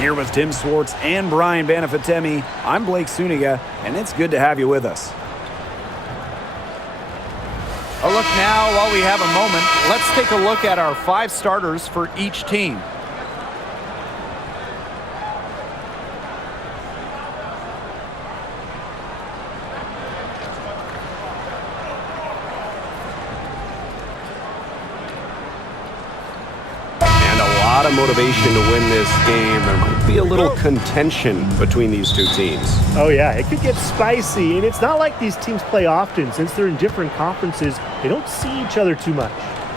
Here with Tim Swartz and Brian Banafitemi, I'm Blake Suniga, and it's good to have you with us. A look now, while we have a moment, let's take a look at our 5 starters for each team. Motivation to win this game. There might be a little contention between these two teams. Oh yeah, it could get spicy, and it's not like these teams play often. Since they're in different conferences, they don't see each other too much.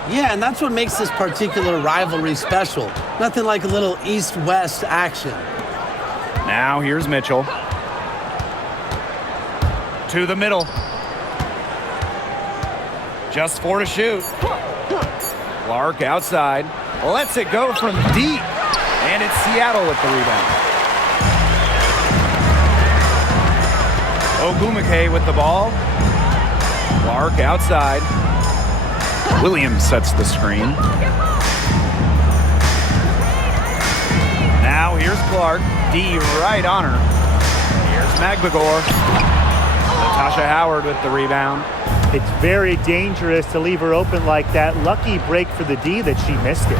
Yeah, and that's what makes this particular rivalry special. Nothing like a little east-west action. Now here's Mitchell. To the middle. Just 4 to shoot. Clark outside. Lets it go from deep. And it's Seattle with the rebound. Ogumake with the ball. Clark outside. Williams sets the screen. Now here's Clark. D right on her. Here's Magbagor. Natasha Howard with the rebound. It's very dangerous to leave her open like that. Lucky break for the D that she missed it.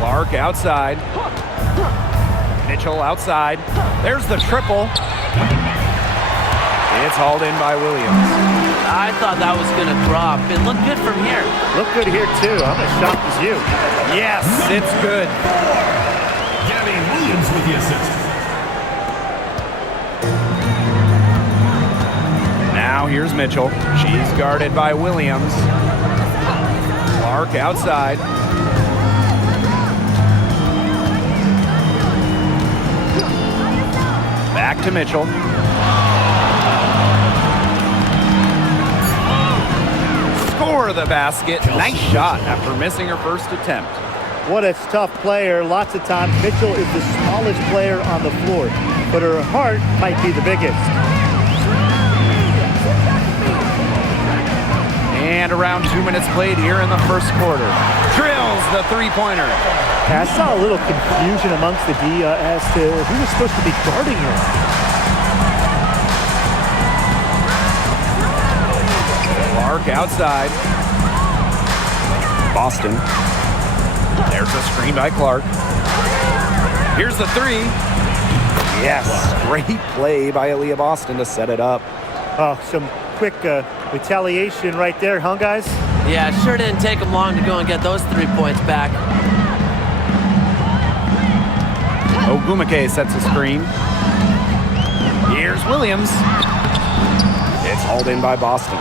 Clark outside. Mitchell outside. There's the triple. It's hauled in by Williams. I thought that was going to drop. It looked good from here. Looked good here, too. I'm as shocked as you. Yes, it's good. Gabby Williams with the assist. Now here's Mitchell. She's guarded by Williams. Clark outside. Back to Mitchell. Score the basket. Nice shot after missing her first attempt. What a tough player. Lots of times, Mitchell is the smallest player on the floor, but her heart might be the biggest. And around 2 minutes played here in the first quarter. Drills the three-pointer. I saw a little confusion amongst the D as to who was supposed to be guarding her. Clark outside. Boston. There's a screen by Clark. Here's the three. Yes, great play by Aaliyah Boston to set it up. Oh, some quick retaliation right there, huh, guys? Yeah, sure didn't take them long to go and get those 3 points back. Ogumake sets a screen. Here's Williams. It's hauled in by Boston.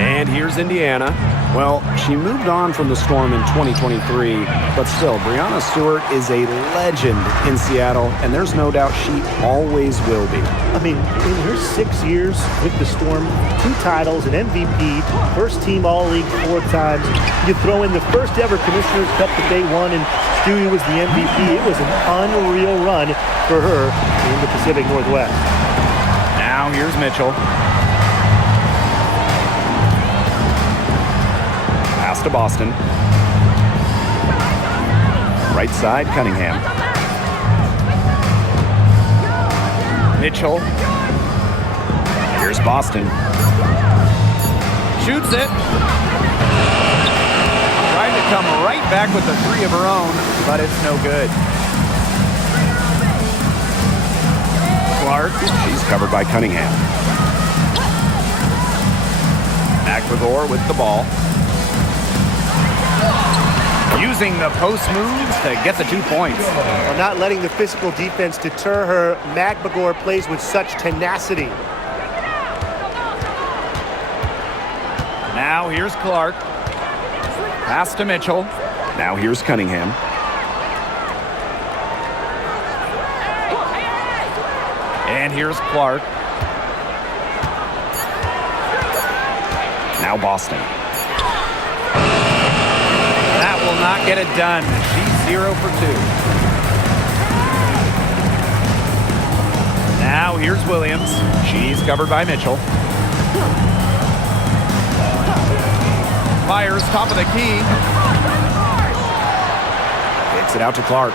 And here's Indiana. Well, she moved on from the Storm in 2023, but still, Breanna Stewart is a legend in Seattle, and there's no doubt she always will be. I mean, in her 6 years with the Storm, 2 titles, an MVP, first team All-League 4 times. You throw in the first ever Commissioner's Cup that they won, and Stewie was the MVP. It was an unreal run for her in the Pacific Northwest. Now here's Mitchell. Pass to Boston. Right side, Cunningham. Mitchell. Here's Boston. Shoots it. Tried to come right back with a three of her own, but it's no good. Clark, she's covered by Cunningham. Magbagor with the ball. Using the post moves to get the 2 points. Well, not letting the physical defense deter her. Magbagor plays with such tenacity. Now here's Clark. Pass to Mitchell. Now here's Cunningham. And here's Clark. Now Boston. That will not get it done. She's 0 for 2. Now here's Williams. She's covered by Mitchell. Fires top of the key. Kicks it out to Clark.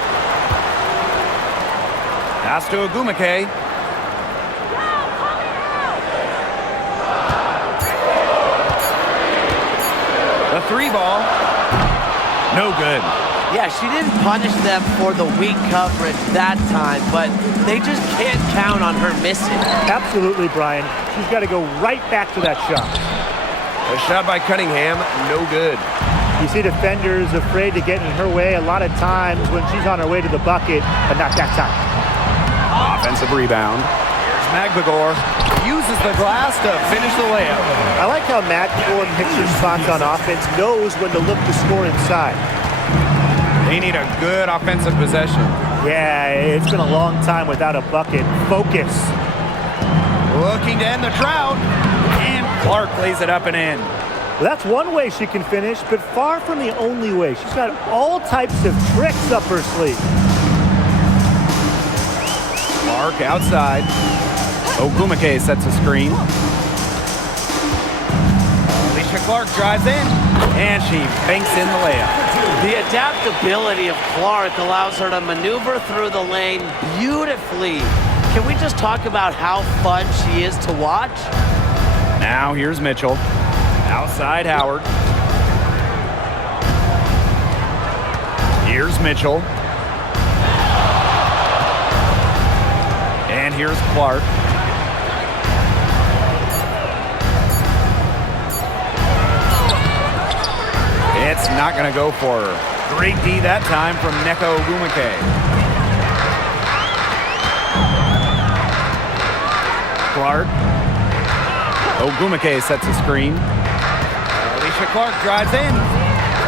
Pass to Ogumake. The 3 ball. No good. Yeah, she didn't punish them for the weak coverage that time, but they just can't count on her missing. Absolutely, Brian. She's got to go right back to that shot. A shot by Cunningham, no good. You see defenders afraid to get in her way a lot of times when she's on her way to the bucket, but not that time. Offensive rebound. Here's Magbagor. Uses the glass to finish the layup. I like how Matt Ford picks her spots on offense, knows when to look to score inside. They need a good offensive possession. Yeah, it's been a long time without a bucket. Focus. Looking to end the drought. And Clark lays it up and in. Well, that's one way she can finish, but far from the only way. She's got all types of tricks up her sleeve. Clark outside. Ogumake sets a screen. Alicia Clark drives in. And she banks in the layup. The adaptability of Clark allows her to maneuver through the lane beautifully. Can we just talk about how fun she is to watch? Now here's Mitchell. Outside Howard. Here's Mitchell. And here's Clark. It's not going to go for her. Great D that time from Neko Ogumake. Clark. Ogumake sets a screen. Alicia Clark drives in.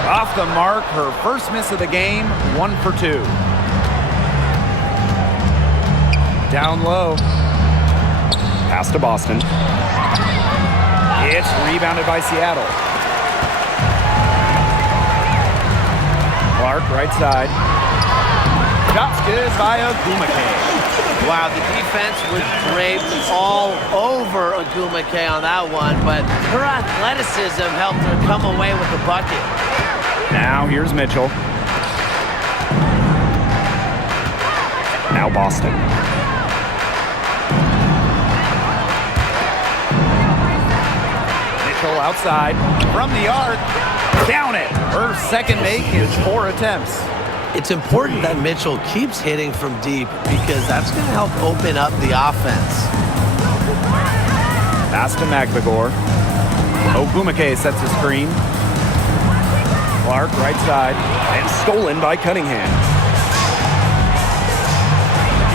Off the mark, her first miss of the game, 1 for 2. Down low. Pass to Boston. It's rebounded by Seattle. Clark, right side. Shot's good by Ogumake. Wow, the defense was draped all over Ogumake on that one, but her athleticism helped her come away with the bucket. Now here's Mitchell. Now Boston. Mitchell outside from the arc. Down it. Her second make is 4 attempts. It's important that Mitchell keeps hitting from deep because that's going to help open up the offense. Pass to Magbagor. Ogumake sets a screen. Clark, right side. And stolen by Cunningham.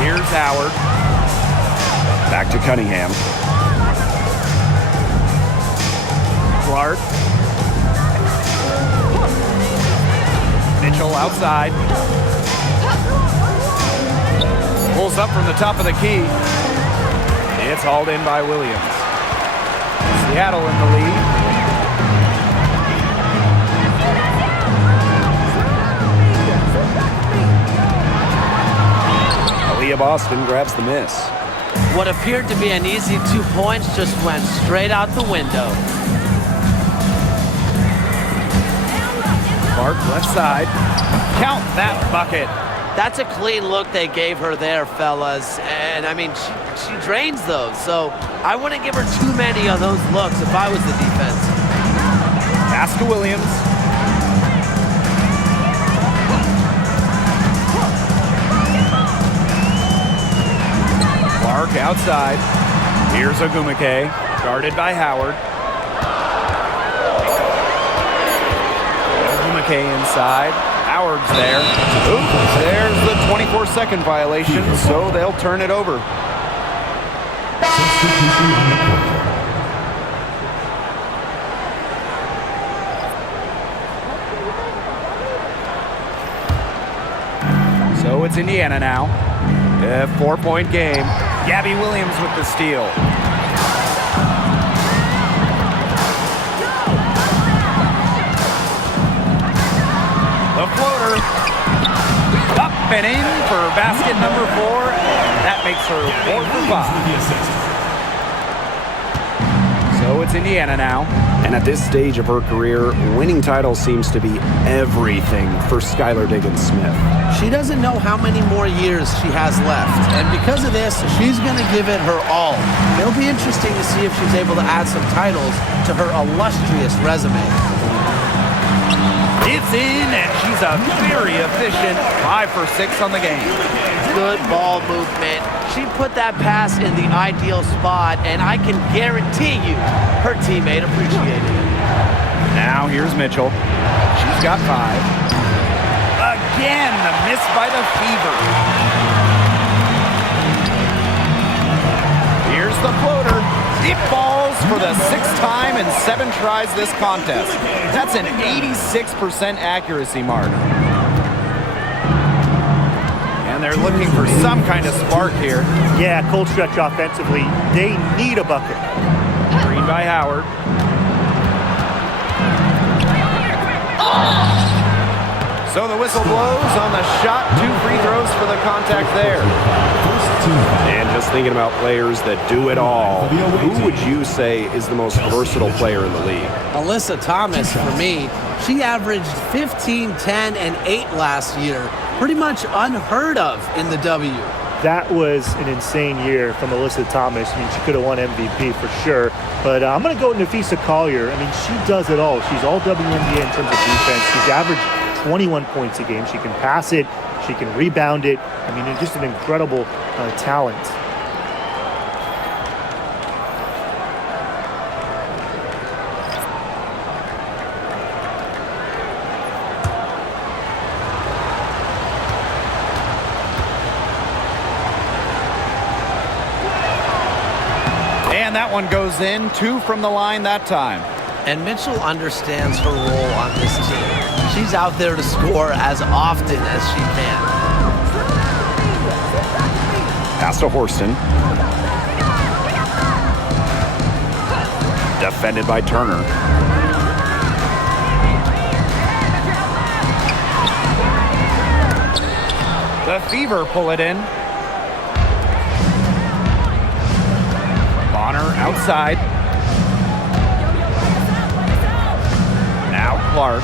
Here's Howard. Back to Cunningham. Clark. Mitchell outside. Pulls up from the top of the key. It's hauled in by Williams. Seattle in the lead. Aaliyah Boston grabs the miss. What appeared to be an easy 2 points just went straight out the window. Clark left side. Count that bucket. That's a clean look they gave her there, fellas. And, I mean, she drains those. So I wouldn't give her too many of those looks if I was the defense. Pass to Williams. Clark outside. Here's Ogumake. Guarded by Howard. Ogumake inside. Howard's there. Oops, there's the 24-second violation, so they'll turn it over. So it's Indiana now. A 4-point game. Gabby Williams with the steal. The floater. Up and in for basket number 4. That makes her 4 for 5. So So it's Indiana now. And at this stage of her career, winning titles seems to be everything for Skylar Diggins-Smith. She doesn't know how many more years she has left, and because of this, she's going to give it her all. It'll be interesting to see if she's able to add some titles to her illustrious resume. It's in, and she's a very efficient 5 for 6 on the game. Good ball movement. She put that pass in the ideal spot, and I can guarantee you her teammate appreciated it. Now here's Mitchell. She's got 5. Again, the miss by the Fever. Here's the floater. It falls for the 6th time in 7 tries this contest. That's an 86% accuracy mark. And they're looking for some kind of spark here. Yeah, cold stretch offensively. They need a bucket. Green by Howard. So the whistle blows on the shot. 2 free throws for the contact there. And just thinking about players that do it all, who would you say is the most versatile player in the league? Alyssa Thomas, for me, she averaged 15, 10, and 8 last year. Pretty much unheard of in the W. That was an insane year from Alyssa Thomas. I mean, she could have won MVP for sure. But I'm going to go with Nafisa Collier. I mean, she does it all. She's all WNBA in terms of defense. She's averaged 21 points a game. She can pass it. She can rebound it. I mean, just an incredible talent. And that one goes in. 2 from the line that time. And Mitchell understands her role on this team. She's out there to score as often as she can. Pass to Horston. Defended by Turner. The Fever pull it in. Bonner outside. Now Clark.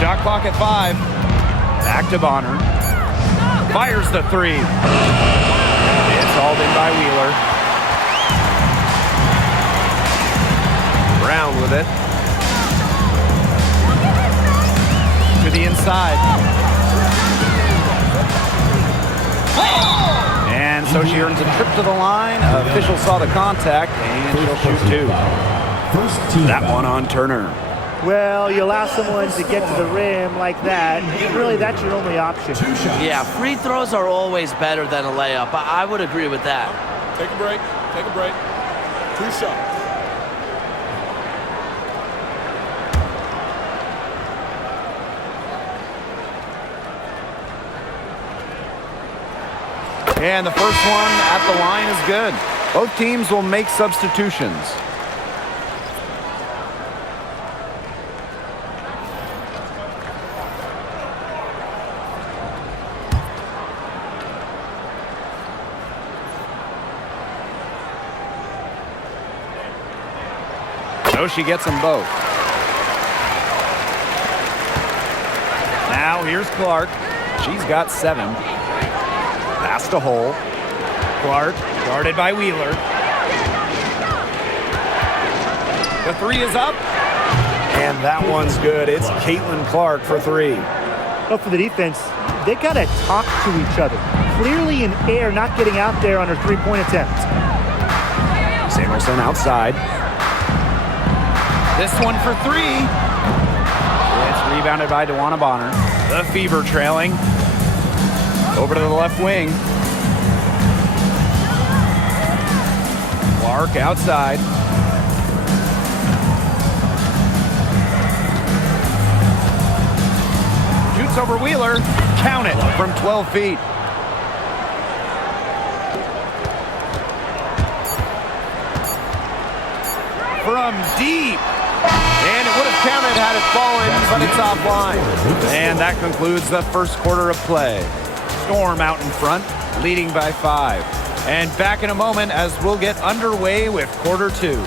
Shot clock at 5. Back to Bonner. Fires the 3. It's hauled in by Wheeler. Brown with it. To the inside. And so she earns a trip to the line. Official saw the contact, and she'll shoot 2. That one on Turner. Well, you allow someone to get to the rim like that, really that's your only option. Yeah, free throws are always better than a layup. I would agree with that. Take a break. Take a break. 2 shots. And the first one at the line is good. Both teams will make substitutions. So she gets them both. Now here's Clark. She's got 7. Pass to Hole. Clark guarded by Wheeler. The 3 is up. And that one's good. It's CaitlincLark for 3. But for the defense, they got to talk to each other. Clearly in air, not getting out there on her 3-point attempt. Samuelson outside. This one for 3. It's rebounded by DeWanna Bonner. The Fever trailing. Over to the left wing. Clark outside. Shoots over Wheeler. Count it from 12 feet. From deep. And it would have counted had it fallen, but it's offline. And that concludes the first quarter of play. Storm out in front, leading by 5. And back in a moment as we'll get underway with quarter 2.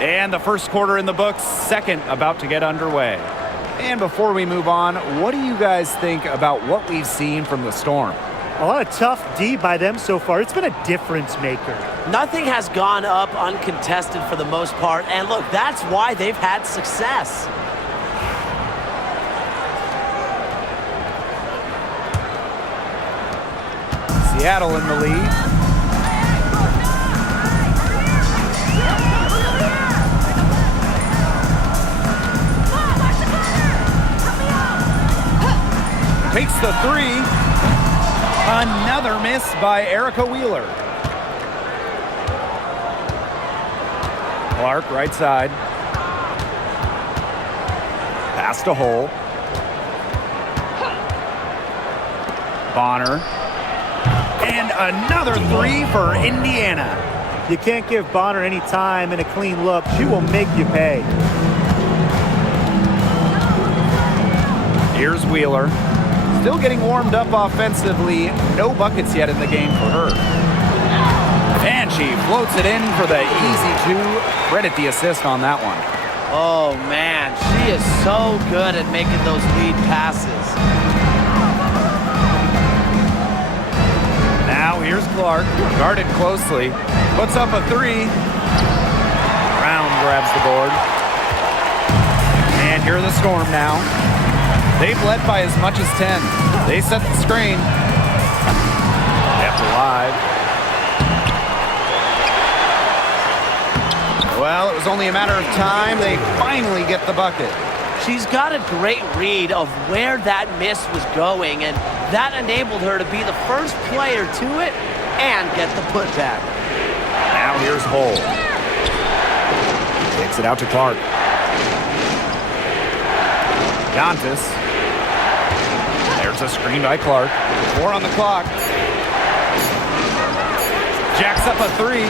And the first quarter in the books, second about to get underway. And before we move on, what do you guys think about what we've seen from the Storm? A lot of tough D by them so far. It's been a difference maker. Nothing has gone up uncontested for the most part. And look, that's why they've had success. Seattle in the lead. Takes the 3. Another miss by Erica Wheeler. Clark, right side. Pass to Hole. Bonner. And another 3 for Indiana. You can't give Bonner any time and a clean look. She will make you pay. Here's Wheeler. Still getting warmed up offensively. No buckets yet in the game for her. And she floats it in for the easy 2. Credit the assist on that one. Oh, man. She is so good at making those lead passes. Now here's Clark. Guarded closely. Puts up a 3. Brown grabs the board. And here are the Storm now. They've led by as much as 10. They set the screen. Kept alive. Well, it was only a matter of time. They finally get the bucket. She's got a great read of where that miss was going, and that enabled her to be the first player to it and get the putback. Now here's Hole. Takes it out to Clark. Dantas. There's a screen by Clark. 4 on the clock. Jacks up a 3.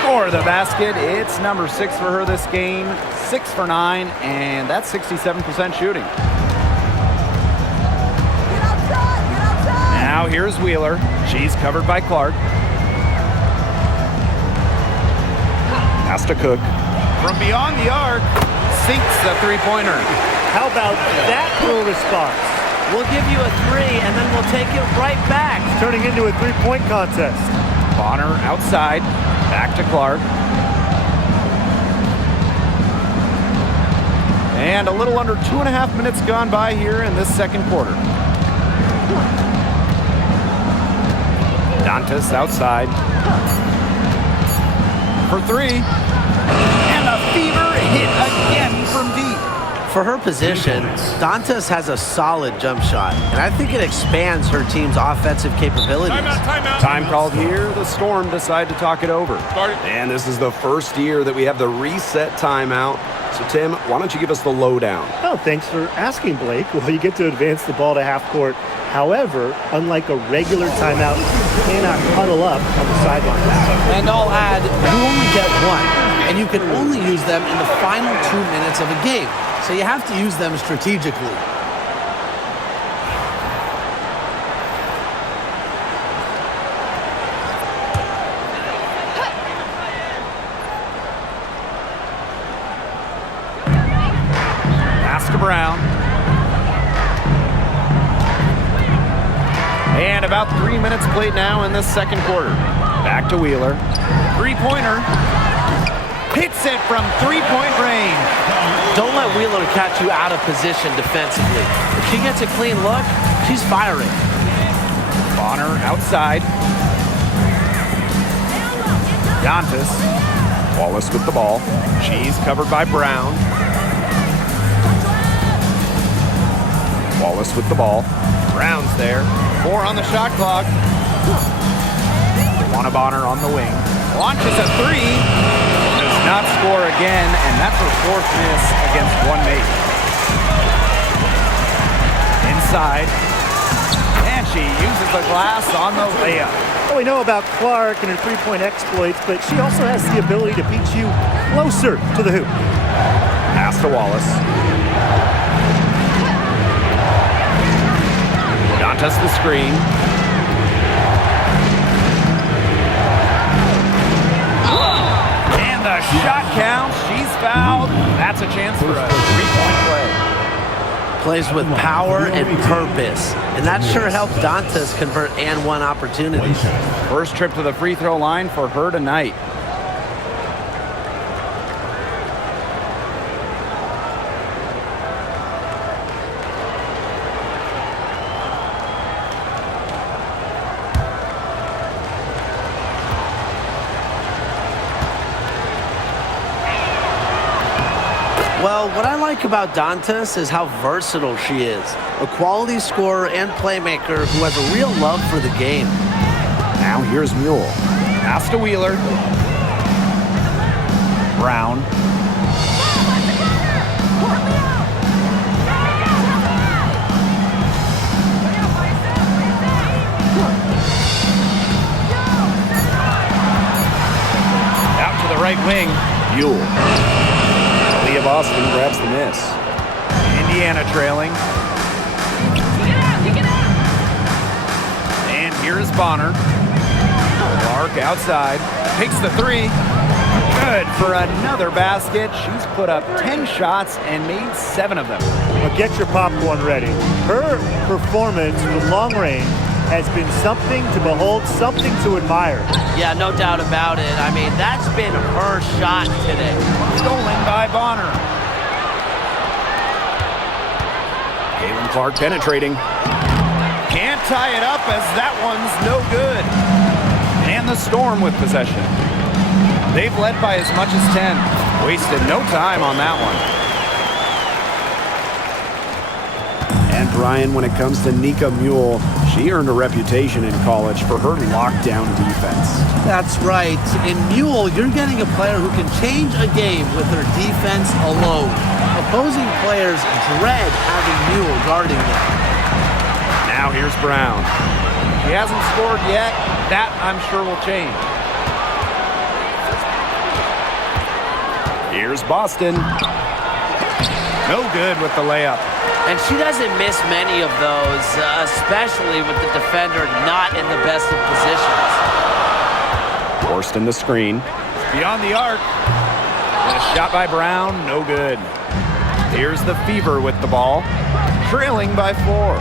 Score the basket. It's number 6 for her this game. 6 for 9, and that's 67% shooting. Now here's Wheeler. She's covered by Clark. Pass to Cook. From beyond the arc, sinks the 3-pointer. How about that little response? We'll give you a 3, and then we'll take it right back. It's turning into a 3-point contest. Bonner outside. Back to Clark. And a little under 2.5 minutes gone by here in this second quarter. Dantas outside. For 3. And a fever hit again from deep. For her position, Dantas has a solid jump shot, and I think it expands her team's offensive capabilities. Timeout. Time called here. The Storm decide to talk it over. Start it. And this is the first year that we have the reset timeout. So, Tim, why don't you give us the lowdown? Oh, thanks for asking, Blake. Well, you get to advance the ball to half court. However, unlike a regular timeout, you cannot huddle up on the sidelines. And I'll add, you only get 1, and you can only use them in the final 2 minutes of a game. So you have to use them strategically. Pass to Brown. And about 3 minutes played now in this second quarter. Back to Wheeler. 3-pointer. Hits it from 3-point range. Don't let Wheeler catch you out of position defensively. If she gets a clean look, she's firing. Bonner outside. Dantas. Wallace with the ball. She's covered by Brown. Wallace with the ball. Brown's there. 4 on the shot clock. Bonner on the wing. Launches a 3. Does not score again, and that's her fourth miss against one mate. Inside. And she uses the glass on the layup. Well, we know about Clark and her three-point exploits, but she also has the ability to beat you closer to the hoop. Pass to Wallace. Dantas the screen. And the shot counts. She's fouled. That's a chance for a three-point play. Plays with power and purpose. And that sure helped Dantas convert and one opportunities. First trip to the free throw line for her tonight. Well, what I like about Dantas is how versatile she is. A quality scorer and playmaker who has a real love for the game. Now here's Mule. Pass to Wheeler. Brown. Out to the right wing. Mule. Boston grabs the miss. Indiana trailing. And here's Bonner. Clark outside. Takes the three. Good for another basket. She's put up 10 shots and made 7 of them. Well, get your popcorn ready. Her performance with long range has been something to behold, something to admire. Yeah, no doubt about it. I mean, that's been her shot today. Stolen by Bonner. Clark penetrating. Can't tie it up as that one's no good. And the Storm with possession. They've led by as much as 10. Wasted no time on that one. And Brian, when it comes to Nika Mule, she earned a reputation in college for her lockdown defense. That's right. In Mule, you're getting a player who can change a game with her defense alone. Opposing players dread having Mule guarding them. Now here's Brown. He hasn't scored yet. That, I'm sure, will change. Here's Boston. No good with the layup. And she doesn't miss many of those, especially with the defender not in the best of positions. Forced in the screen. Beyond the arc. And a shot by Brown, no good. Here's the Fever with the ball. Trailing by 4.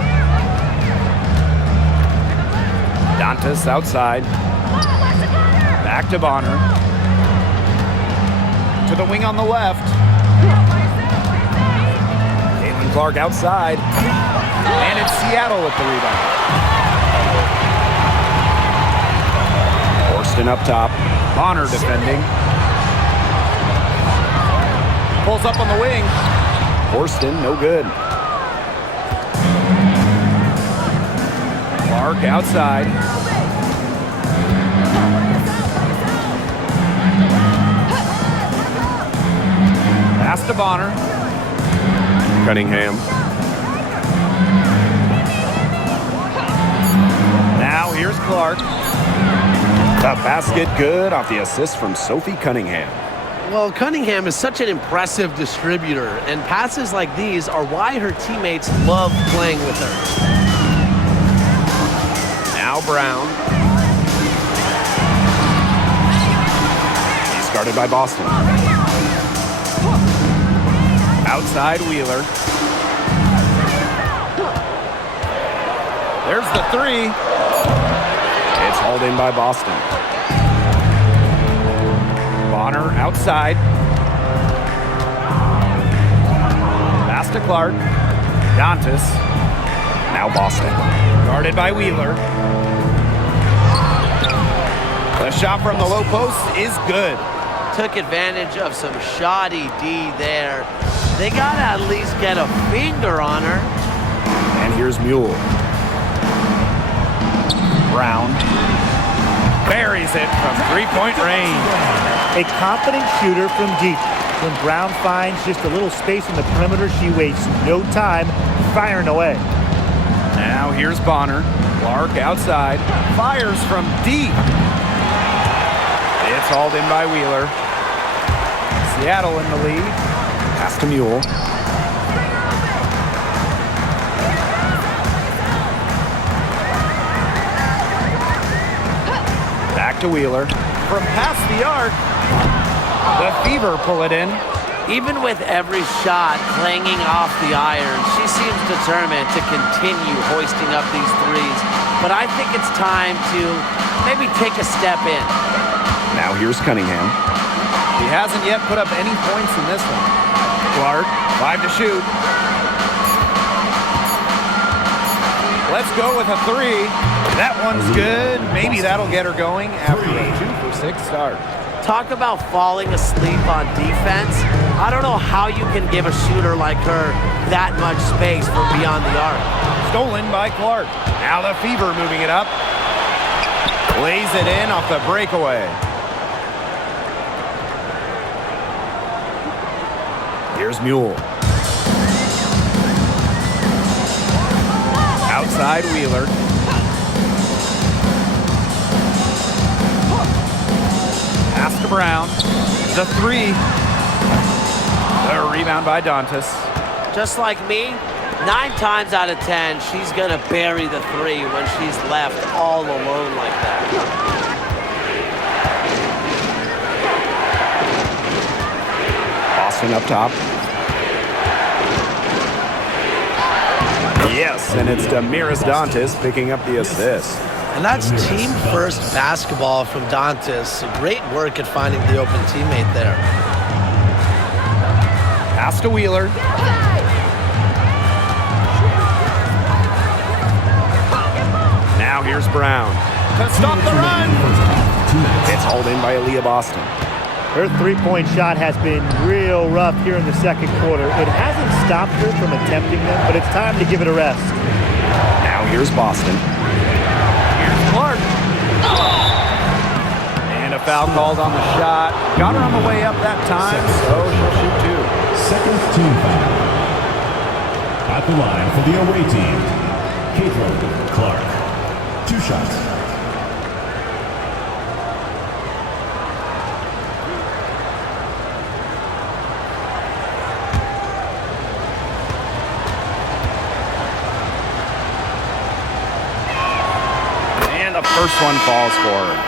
Dantas outside. Back to Bonner. To the wing on the left. Clark outside. And it's Seattle with the rebound. Horston up top. Bonner defending. Pulls up on the wing. Horston, no good. Clark outside. Pass to Bonner. Cunningham. Now here's Clark. The basket good off the assist from Sophie Cunningham. Well, Cunningham is such an impressive distributor, and passes like these are why her teammates love playing with her. Now Brown. He's guarded by Boston. Outside Wheeler. There's the 3. It's hauled in by Boston. Bonner outside. Pass to Clark. Dantas. Now Boston. Guarded by Wheeler. The shot from the low post is good. Took advantage of some shoddy D there. They got to at least get a finger on her. And here's Mule. Brown. buries it from three-point range. A confident shooter from deep. When Brown finds just a little space in the perimeter, she wastes no time firing away. Now here's Bonner. Clark outside. Fires from deep. It's hauled in by Wheeler. Seattle in the lead. Pass to Mule. Back to Wheeler. From past the arc, the Fever pull it in. Even with every shot clanging off the iron, she seems determined to continue hoisting up these threes. But I think it's time to maybe take a step in. Now here's Cunningham. He hasn't yet put up any points in this one. Clark, 5 to shoot. Let's go with a 3. That one's good. Maybe that'll get her going after a 2-for-6 start. Talk about falling asleep on defense. I don't know how you can give a shooter like her that much space from beyond the arc. Stolen by Clark. Now the Fever moving it up. Lays it in off the breakaway. Here's Mule. Outside Wheeler. Pass to Brown. The 3. The rebound by Dantas. Just like me, 9 times out of 10, she's going to bury the 3 when she's left all alone like that. Boston up top. Yes, and it's Damiris Dantas picking up the assist. And that's team first basketball from Dantas. Great work at finding the open teammate there. Pass to Wheeler. Now here's Brown. To stop the run. It's hauled in by Aaliyah Boston. Her three-point shot has been real rough here in the second quarter. It hasn't stopped her from attempting them, but it's time to give it a rest. Now here's Boston. Here's Clark. And a foul called on the shot. Got her on the way up that time, so she'll shoot 2. Second team foul. At the line for the away team, Clark. 2 shots. And the first one falls for her.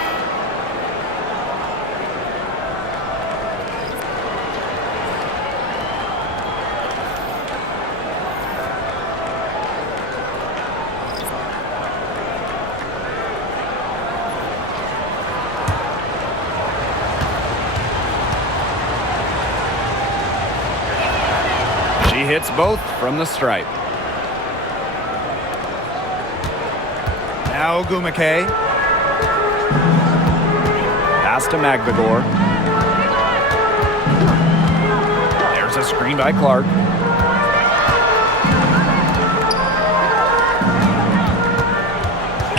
She hits both from the stripe. Now Gumake. Pass to Magdagor. There's a screen by Clark.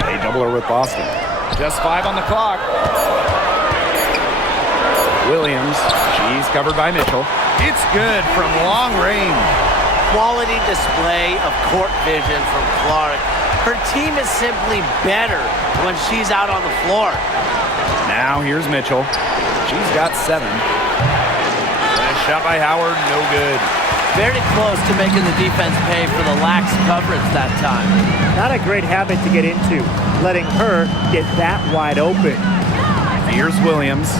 They double her with Boston. Just 5 on the clock. Williams. She's covered by Mitchell. It's good from long range. Quality display of court vision from Clark. Her team is simply better when she's out on the floor. Now here's Mitchell. She's got 7. And a shot by Howard, no good. Very close to making the defense pay for the lax coverage that time. Not a great habit to get into, letting her get that wide open. Here's Williams.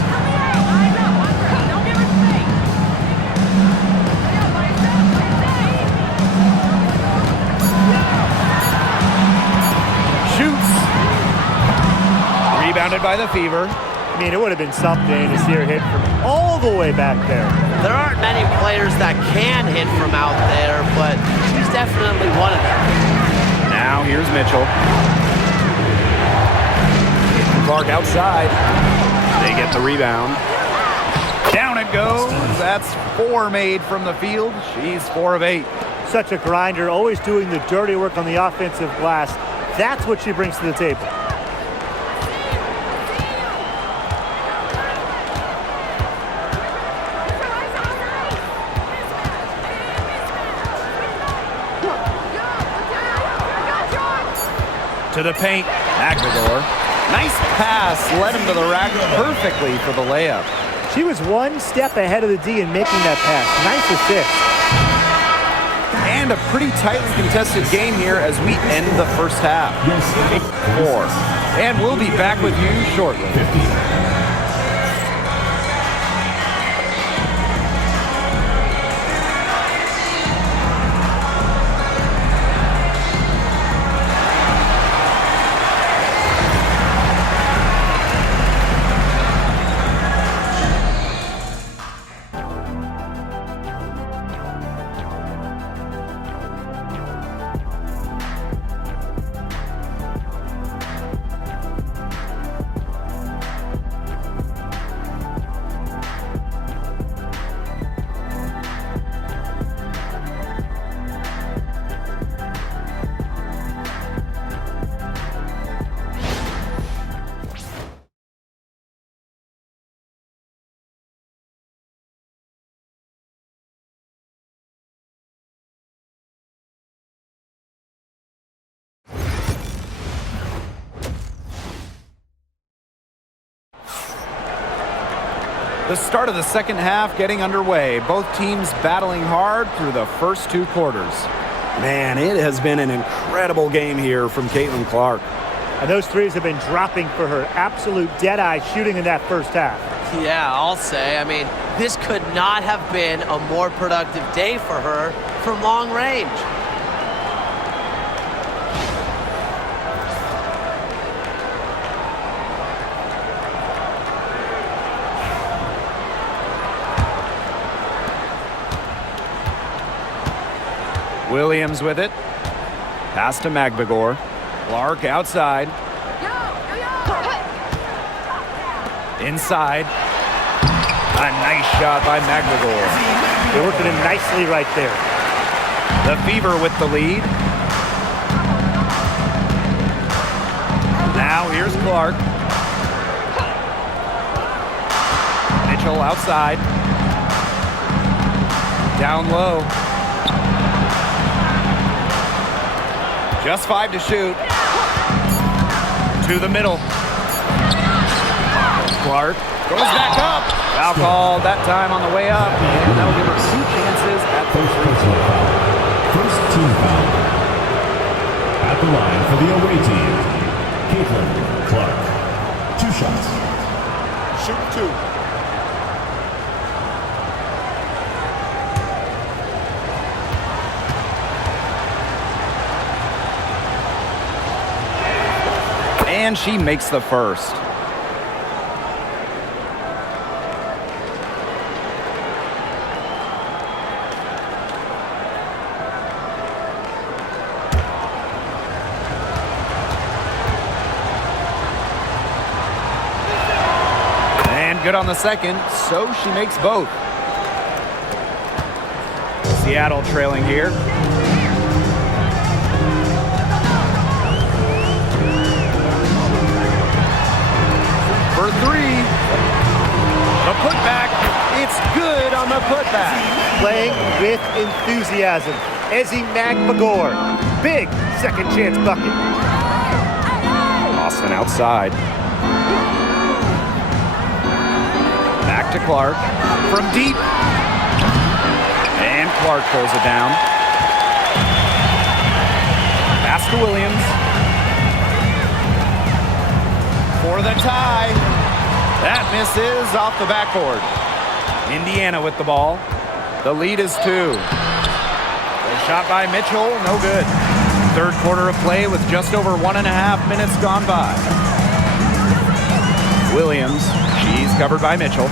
Rebounded by the Fever. I mean, it would have been something to see her hit from all the way back there. There aren't many players that can hit from out there, but she's definitely one of them. Now here's Mitchell. Clark outside. They get the rebound. Down it goes. That's 4 made from the field. She's 4 of 8. Such a grinder, always doing the dirty work on the offensive glass. That's what she brings to the table. To the paint, Magdalor. Nice pass, led him to the rack perfectly for the layup. She was one step ahead of the D in making that pass. Nice assist. And a pretty tightly contested game here as we end the first half. 8-4. And we'll be back with you shortly. The start of the second half getting underway. Both teams battling hard through the first two quarters. Man, it has been an incredible game here from Caitlin Clark. And those threes have been dropping for her. Absolute dead-eye shooting in that first half. Yeah, I'll say. I mean, this could not have been a more productive day for her from long range. Williams with it. Pass to Magbagor. Clark outside. Inside. A nice shot by Magbagor. They're working him nicely right there. The Fever with the lead. Now here's Clark. Mitchell outside. Down low. Just 5 to shoot. To the middle. Clark goes back up. Foul called that time on the way up. And that'll give her 2 chances at the free throw. First team foul. At the line for the away team, Caitlin Clark. 2 shots. Shoot 2. And she makes the first. And good on the second, so she makes both. Seattle trailing here. For 3. The putback. It's good on the putback. Playing with enthusiasm. Ezzy Magbagor. Big second chance bucket. Austin outside. Back to Clark. From deep. And Clark pulls it down. Pass to Williams. For the tie. That misses off the backboard. Indiana with the ball. The lead is 2. A shot by Mitchell, no good. Third quarter of play with just over 1.5 minutes gone by. Williams, she's covered by Mitchell.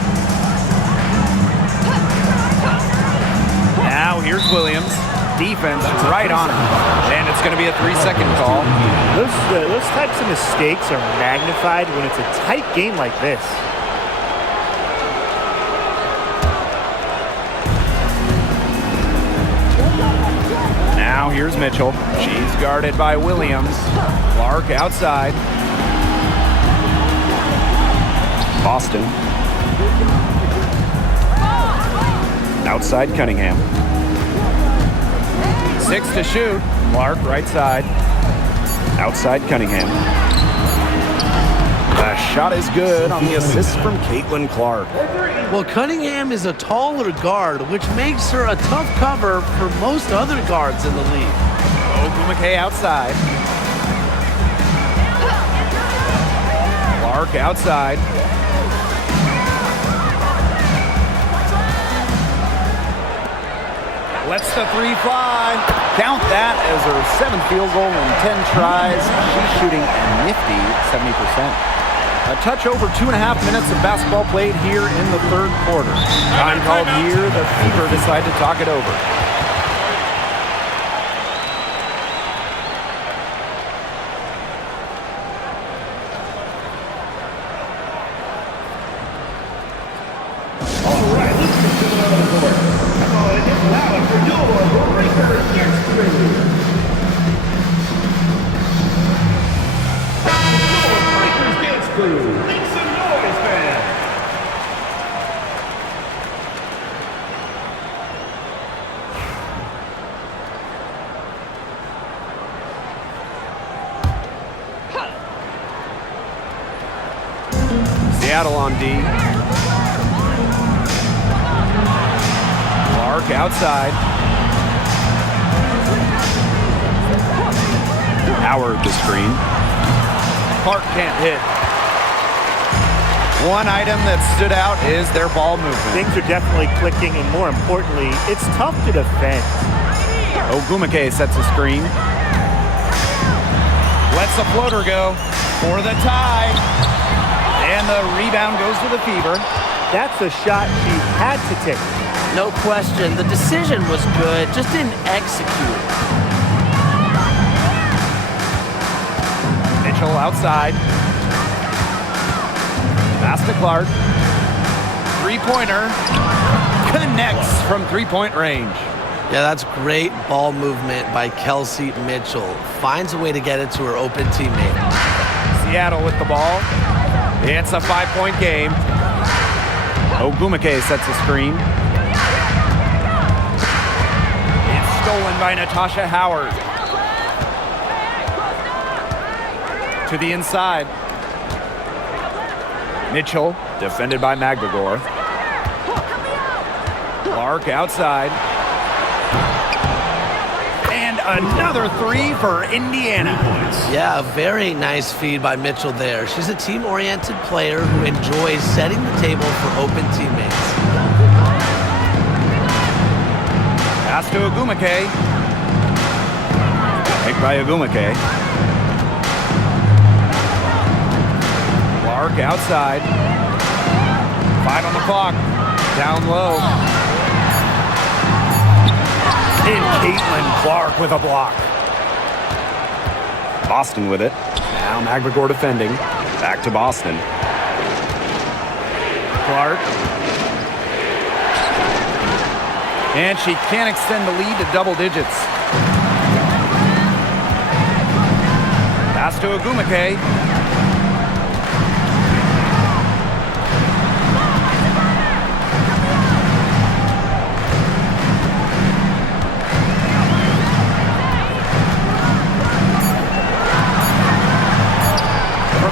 Now here's Williams. Defense right on him. And it's going to be a 3-second call. Those types of mistakes are magnified when it's a tight game like this. Now here's Mitchell. She's guarded by Williams. Clark outside. Boston. Outside Cunningham. 6 to shoot. Clark right side. Outside Cunningham. The shot is good on the assist from Caitlin-Clark. Well, Cunningham is a taller guard, which makes her a tough cover for most other guards in the league. Ogumake outside. Clark outside. Lets the three fly. Count that as her 7th field goal in 10 tries. She's shooting a nifty 70%. A touch over 2.5 minutes of basketball played here in the 3rd quarter. Time called here. The Fever decide to talk it over. All right, let's get to another court. Come on, and get loud for your Breakers next crew. Your Breakers dance crew. Make some noise, man. Seattle on D. Clark outside. Howard the screen. Clark can't hit. One item that stood out is their ball movement. Things are definitely clicking, and more importantly, it's tough to defend. Ogumake sets a screen. Lets the floater go for the tie. And the rebound goes to the Fever. That's a shot she had to take. No question, the decision was good, just didn't execute. Mitchell outside. Pass to Clark. Three-pointer. Connects from three-point range. Yeah, that's great ball movement by Kelsey Mitchell. Finds a way to get it to her open teammate. Seattle with the ball. It's a 5-point game. Ogumake sets a screen. It's stolen by Natasha Howard. To the inside. Mitchell, defended by Magdagor. Clark outside. And another three for Indiana. Yeah, a very nice feed by Mitchell there. She's a team-oriented player who enjoys setting the table for open teammates. Pass to Ogumake. Picked by Ogumake. Clark outside. 5 on the clock. Down low. And Caitlin-Clark with a block. Boston with it. Now Magdagor defending. Back to Boston. Clark. And she can't extend the lead to double digits. Pass to Ogumake.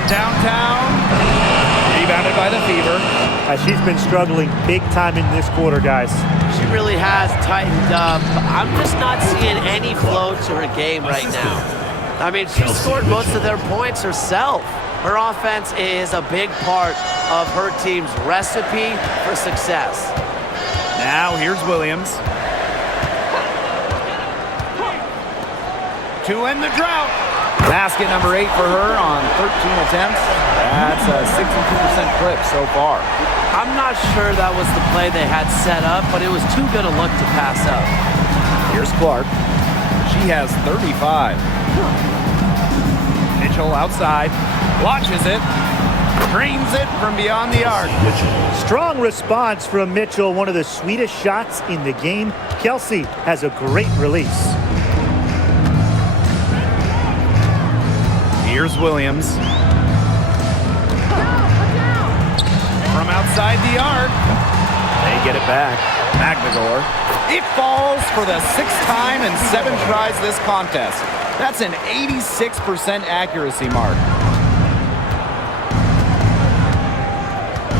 Downtown, rebounded by the Fever. She's been struggling big time in this quarter, guys. She really has tightened up. I'm just not seeing any flow to her game right now. I mean, she scored most of their points herself. Her offense is a big part of her team's recipe for success. Now here's Williams. To end the drought. Basket number 8 for her on 13 attempts. That's a 62% clip so far. I'm not sure that was the play they had set up, but it was too good a look to pass up. Here's Clark. She has 35. Mitchell outside. Launches it. Drains it from beyond the arc. Strong response from Mitchell, one of the sweetest shots in the game. Kelsey has a great release. Here's Williams. From outside the arc. They get it back. Magdagor. It falls for the 6th time in 7 tries this contest. That's an 86% accuracy mark.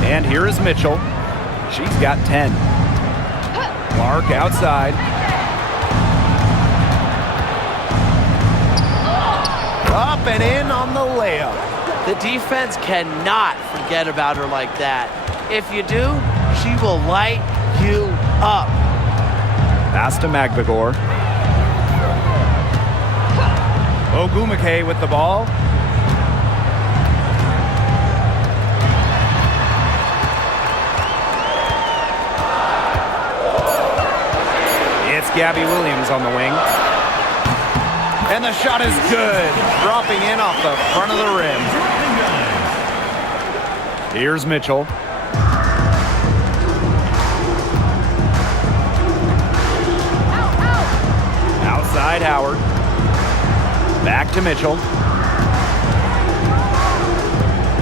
And here is Mitchell. She's got 10. Clark outside. Up and in on the layup. The defense cannot forget about her like that. If you do, she will light you up. Pass to Magbagor. Ogumake with the ball. It's Gabby Williams on the wing. And the shot is good, dropping in off the front of the rim. Here's Mitchell. Outside Howard. Back to Mitchell.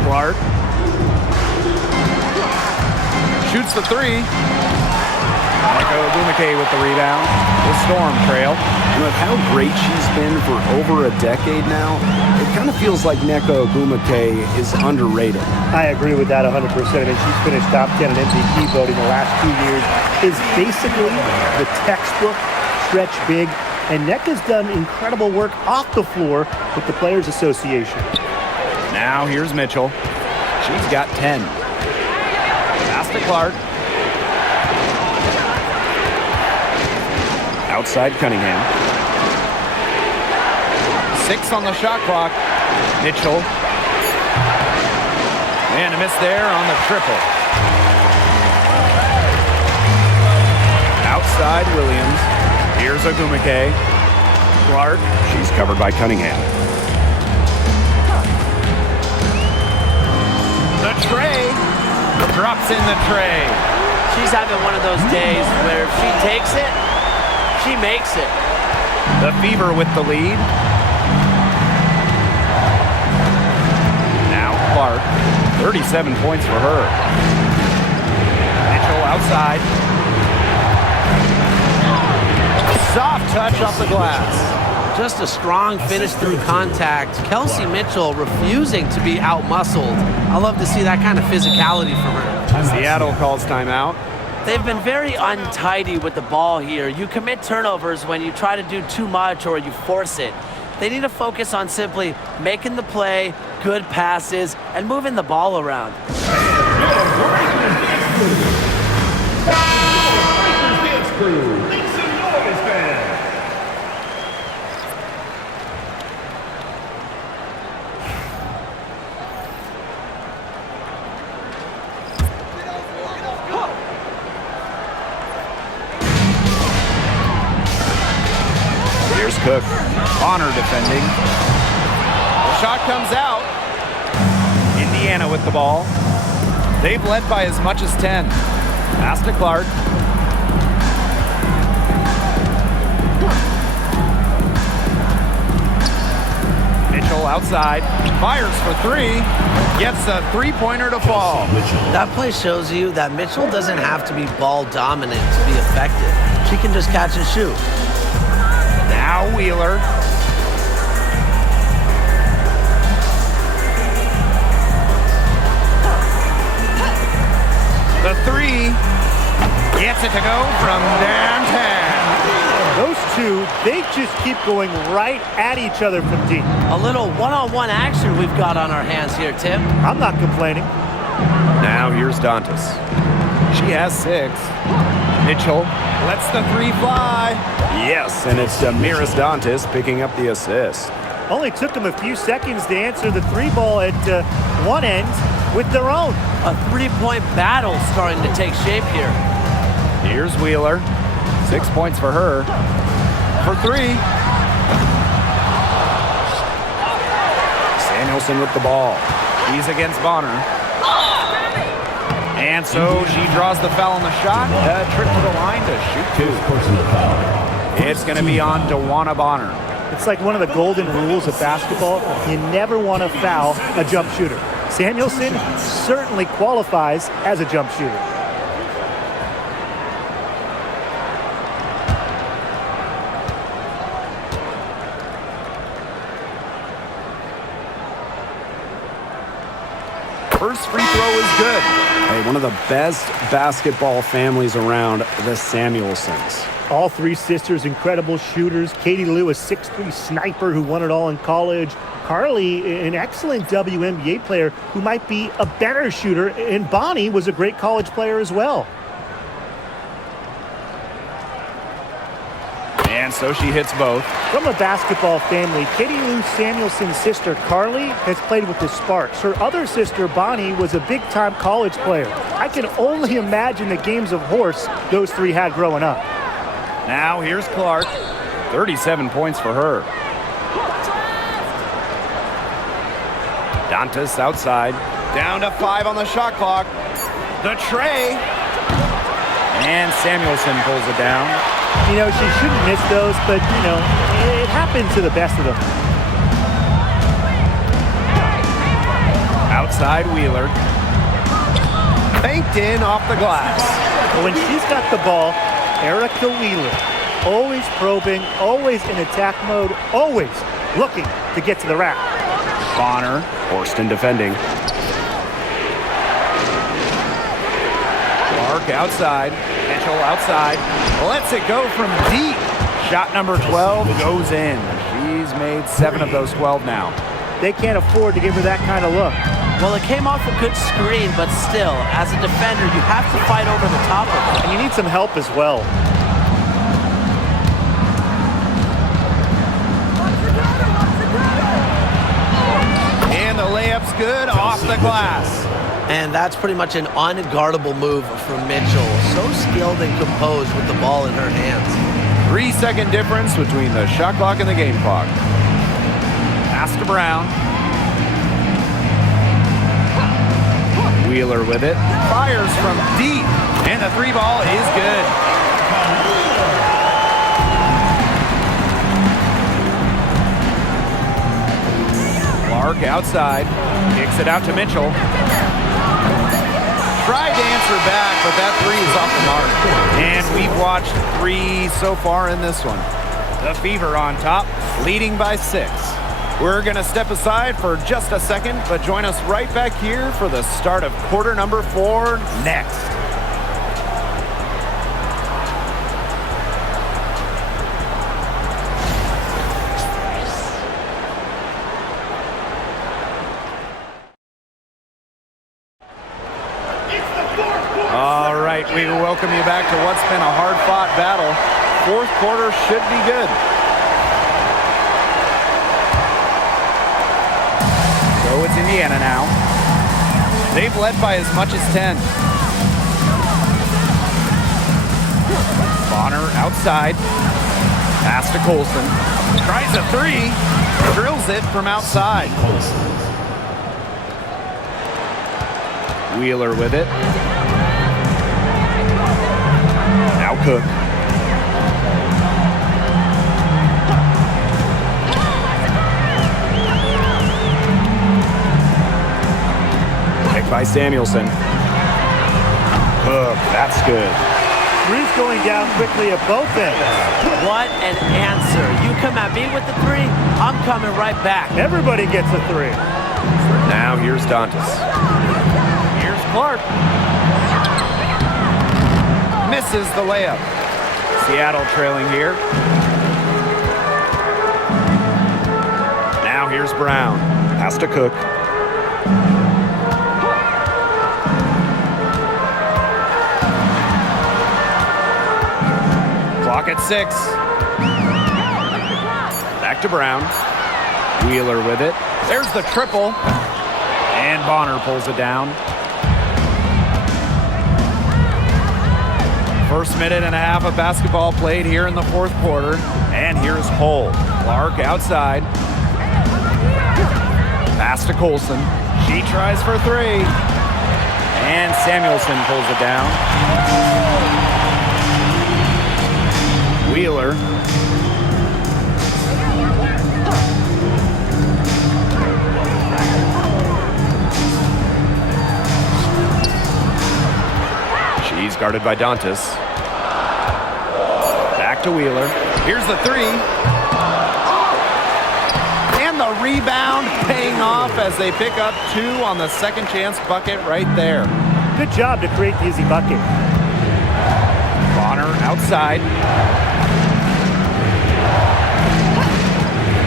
Clark. Shoots the three. Ogumake with the rebound. The Storm trail. And with how great she's been for over a decade now, it kind of feels like Nneka Ogumake is underrated. I agree with that 100%. I mean, she's finished top 10 in MVP voting the last 2 years. Is basically the textbook stretch big. And Nneka's done incredible work off the floor with the Players Association. Now here's Mitchell. She's got 10. Pass to Clark. Outside Cunningham. 6 on the shot clock. Mitchell. And a miss there on the triple. Outside Williams. Here's Ogumake. Clark. She's covered by Cunningham. The tray. Drops in the tray. She's having one of those days where if she takes it, she makes it. The Fever with the lead. Now Clark. 37 points for her. Mitchell outside. Soft touch off the glass. Just a strong finish through contact. Kelsey Mitchell refusing to be outmuscled. I love to see that kind of physicality from her. Seattle calls timeout. They've been very untidy with the ball here. You commit turnovers when you try to do too much or you force it. They need to focus on simply making the play, good passes, and moving the ball around. Here's Cook. Bonner defending. The shot comes out. Indiana with the ball. They've led by as much as 10. Pass to Clark. Mitchell outside. Fires for three. Gets a three-pointer to fall. That play shows you that Mitchell doesn't have to be ball dominant to be effective. She can just catch and shoot. Now Wheeler. The three gets it to go from downtown. Those two, they just keep going right at each other from deep. A little one-on-one action we've got on our hands here, Tim. I'm not complaining. Now here's Dantas. She has 6. Mitchell lets the three fly. Yes, and it's Damiris Dantas picking up the assist. Only took them a few seconds to answer the three ball at one end with their own. A three-point battle starting to take shape here. Here's Wheeler. 6 points for her. For 3. Samuelson with the ball. He's against Bonner. And so she draws the foul on the shot. Trip to the line to shoot 2. It's going to be on DeWanna Bonner. It's like one of the golden rules of basketball. You never want to foul a jump shooter. Samuelson certainly qualifies as a jump shooter. First free throw is good. Hey, one of the best basketball families around, the Samuelsons. All three sisters, incredible shooters. Katie Lou, a 6'3" sniper who won it all in college. Carly, an excellent WNBA player who might be a better shooter. And Bonnie was a great college player as well. And so she hits both. From a basketball family, Katie Lou Samuelson's sister Carly has played with the Sparks. Her other sister Bonnie was a big-time college player. I can only imagine the games of horse those three had growing up. Now here's Clark. 37 points for her. Dantas outside. Down to 5 on the shot clock. The tray. And Samuelson pulls it down. You know, she shouldn't miss those, but, you know, it happened to the best of them. Outside Wheeler. Banked in off the glass. When she's got the ball, Erica Wheeler, always probing, always in attack mode, always looking to get to the rack. Bonner. Horston defending. Clark outside. Mitchell outside. Lets it go from deep. Shot number 12 goes in. She's made 7 of those 12 now. They can't afford to give her that kind of look. Well, it came off a good screen, but still, as a defender, you have to fight over the top of it. And you need some help as well. And the layup's good off the glass. And that's pretty much an unguardable move from Mitchell. So skilled and composed with the ball in her hands. 3-second difference between the shot clock and the game clock. Pass to Brown. Wheeler with it. Fires from deep. And the 3 ball is good. Clark outside. Kicks it out to Mitchell. Tried to answer back, but that 3 is off the mark. And we've watched 3 so far in this one. The Fever on top, leading by 6. We're going to step aside for just a second, but join us right back here for the start of quarter number 4 next. All right, we welcome you back to what's been a hard-fought battle. Fourth quarter should be good. So it's Indiana now. They've led by as much as 10. Bonner outside. Pass to Colson. Tries a 3. Drills it from outside. Wheeler with it. Now Cook. Picked by Samuelson. Cook, that's good. Three's going down quickly at both ends. What an answer. You come at me with the 3, I'm coming right back. Everybody gets a 3. Now here's Dantas. Here's Clark. Misses the layup. Seattle trailing here. Now here's Brown. Pass to Cook. Clock at 6. Back to Brown. Wheeler with it. There's the triple. And Bonner pulls it down. First minute and a half of basketball played here in the fourth quarter. And here's Hull. Clark outside. Pass to Colson. She tries for 3. And Samuelson pulls it down. Wheeler. She's guarded by Dantas. Back to Wheeler. Here's the 3. And the rebound paying off as as they pick up 2 on the second chance bucket right there. Good job to create the easy bucket. Bonner outside.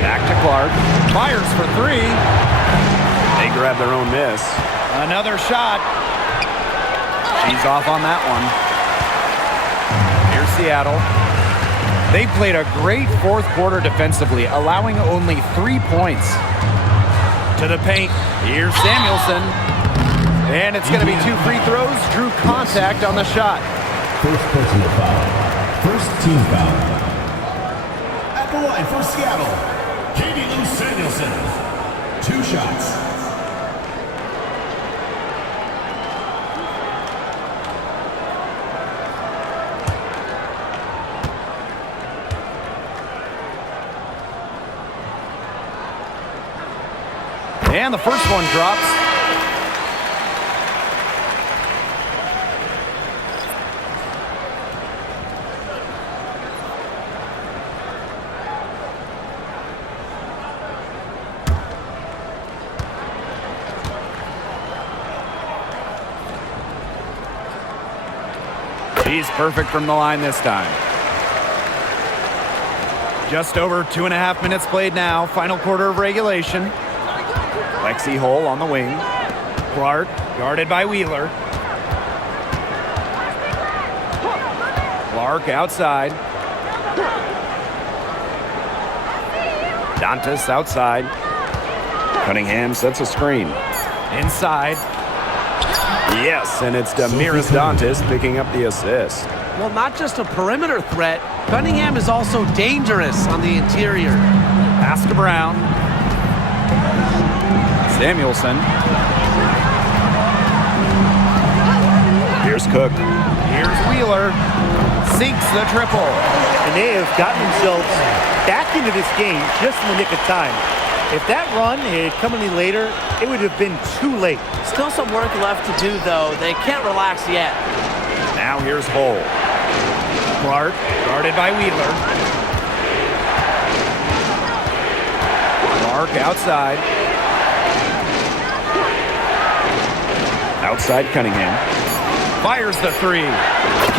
Back to Clark. Fires for 3. They grab their own miss. Another shot. She's off on that one. Here's Seattle. They played a great fourth quarter defensively, allowing only 3 points. To the paint. Here's Samuelson. And it's going to be 2 free throws. Drew contact on the shot. First personal foul. First team foul. At the line for Seattle, Katie Lou Samuelson. 2 shots. And the first one drops. She's perfect from the line this time. Just over 2.5 minutes played now. Final quarter of regulation. Lexi Hole on the wing. Clark guarded by Wheeler. Clark outside. Dantas outside. Cunningham sets a screen. Inside. Yes, and it's Damiris Dantas picking up the assist. Well, not just a perimeter threat. Cunningham is also dangerous on the interior. Pass to Brown. Samuelson. Here's Cook. Here's Wheeler. Sinks the triple. And they have gotten themselves back into this game just in the nick of time. If that run had come any later, it would have been too late. Still some work left to do, though. They can't relax yet. Now here's Hole. Clark, guarded by Wheeler. Clark outside. Outside Cunningham. Fires the 3.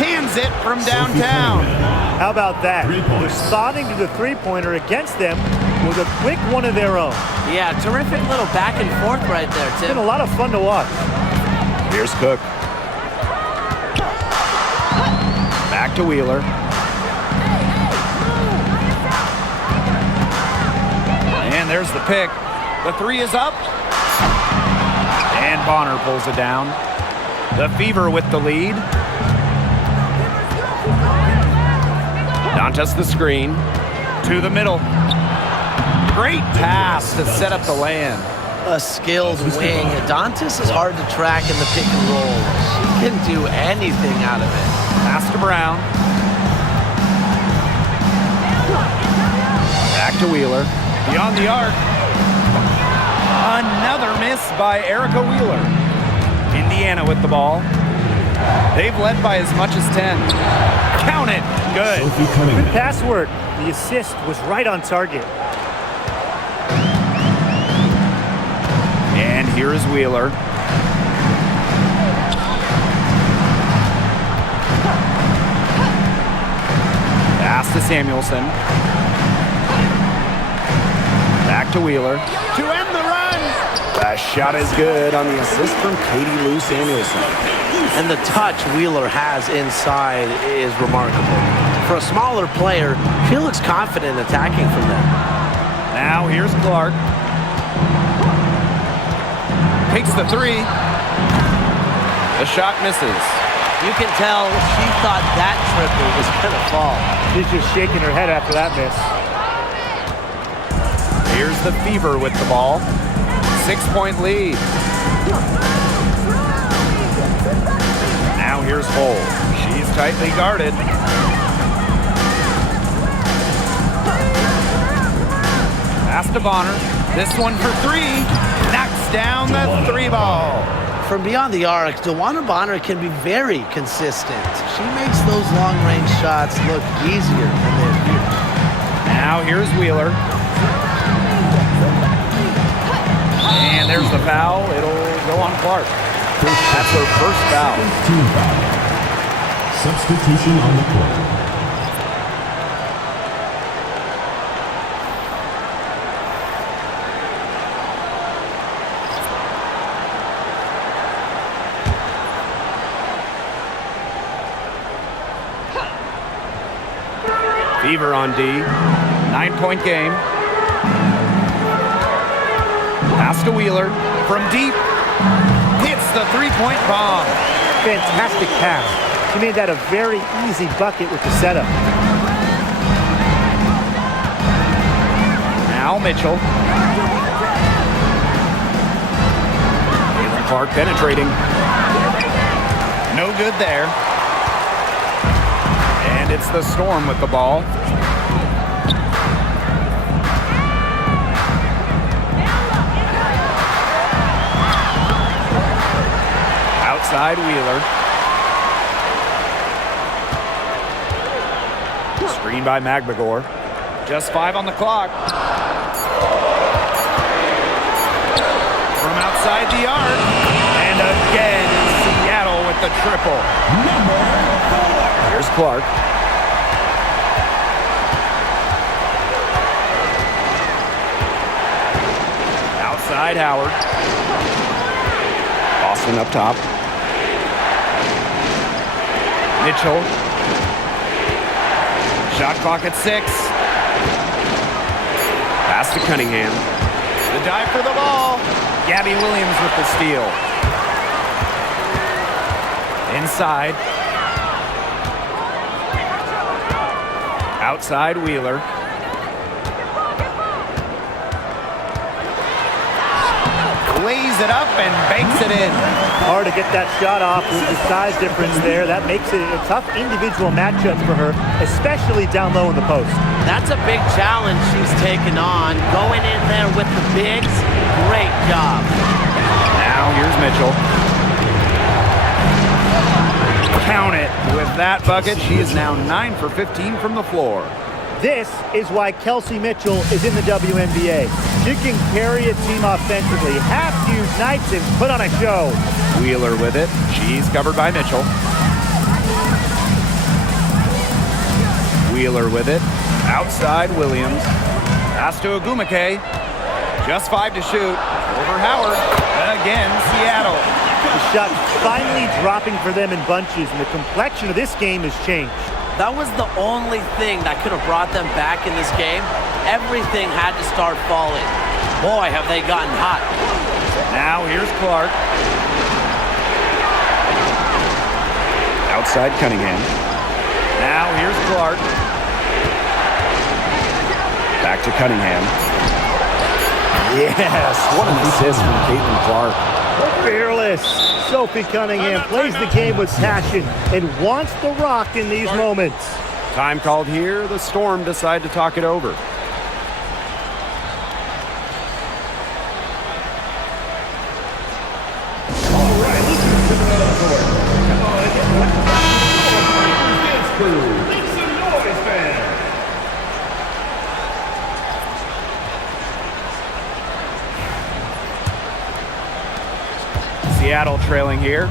Cans it from downtown. How about that? 3 points. Responding to the three-pointer against them with a quick one of their own. Yeah, terrific little back and forth right there, It's Tim. been a lot of fun to watch. Here's Cook. Back to Wheeler. And there's the pick. The 3 is up. And Bonner pulls it down. The Fever with the lead. Dantas the screen. To the middle. Great pass to set up the land. A skilled wing. Dantas is hard to track in the pick and roll. She can do anything out of it. Pass to Brown. Back to Wheeler. Beyond the arc. Another miss by Erica Wheeler. Indiana with the ball. They've led by as much as 10. Count it. Good. Good pass work. The assist was right on target. And here is Wheeler. Pass to Samuelson. Back to Wheeler. To end the run. That shot is good on the assist from Katie Lou Samuelson. And the touch Wheeler has inside is remarkable. For a smaller player, she looks confident attacking from there. Now here's Clark. Takes the 3. The shot misses. You can tell she thought that triple was going to fall. She's just shaking her head after that miss. Here's the Fever with the ball. 6-point lead. Now here's Hole. She's tightly guarded. Pass to Bonner. This one for 3. Knocks down the 3 ball. From beyond the arc, DeWanna Bonner can be very consistent. She makes those long-range shots look easier than they appear. Now here's Wheeler. And there's the foul. It'll go on Clark. That's her first foul. Team foul. Substitution on the court. Fever on D. 9-point game. Pass to Wheeler from deep. Hits the three-point bomb. Fantastic pass. She made that a very easy bucket with the setup. Now Mitchell. Caitlin Clark penetrating. No good there. And it's the Storm with the ball. Outside Wheeler. Screen by Magbagor. Just 5 on the clock. From outside the arc. And again, Seattle with the triple. Here's Clark. Outside Howard. Boston up top. Mitchell. Shot clock at 6. Pass to Cunningham. The dive for the ball. Gabby Williams with the steal. Inside. Outside Wheeler. Lays it up and banks it in. Hard to get that shot off with the size difference there. That makes it a tough individual matchup for her, especially down low in the post. That's a big challenge she's taken on. Going in there with the bigs, great job. Now here's Mitchell. Count it. With that bucket, she is now 9 for 15 from the floor. This is why Kelsey Mitchell is in the WNBA. She can carry a team offensively, have huge nights, and put on a show. Wheeler with it. She's covered by Mitchell. Wheeler with it. Outside Williams. Pass to Agumake. Just 5 to shoot. Over Howard. Again, Seattle. The shot finally dropping for them in bunches, and the complexion of this game has changed. That was the only thing that could have brought them back in this game. Everything had to start falling. Boy, have they gotten hot. Now here's Clark. Outside Cunningham. Now here's Clark. Back to Cunningham. Yes, what an assist from Caitlin Clark. Fearless. Sophie Cunningham plays the game with passion and wants the rock in these moments. Time called here. The Storm decide to talk it over. All right, let's get to the court. Come on, make some noise, fans. Seattle trailing here.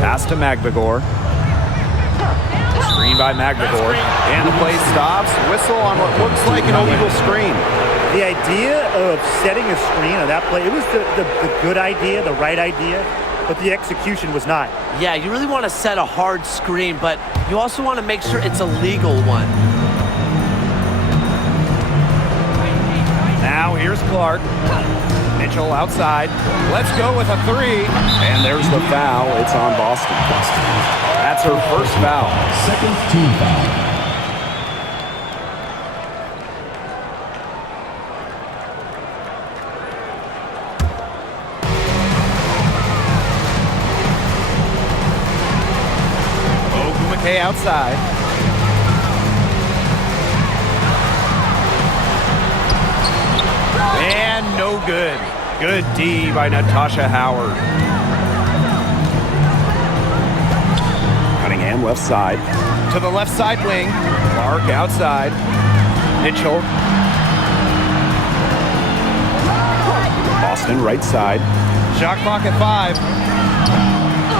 Pass to Magbagor. Screen by Magbagor. And the play stops. Whistle on what looks like an illegal screen. The idea of setting a screen on that play, it was the good idea, the right idea, but the execution was not. Yeah, you really want to set a hard screen, but you also want to make sure it's a legal one. Now here's Clark. Mitchell outside. Let's go with a 3. And there's the foul. It's on Boston. That's her first foul. Second team foul. Ogumake outside. And no good. Good D by Natasha Howard. Cunningham left side. To the left side wing. Clark outside. Mitchell. Boston, right side. Shot clock at 5.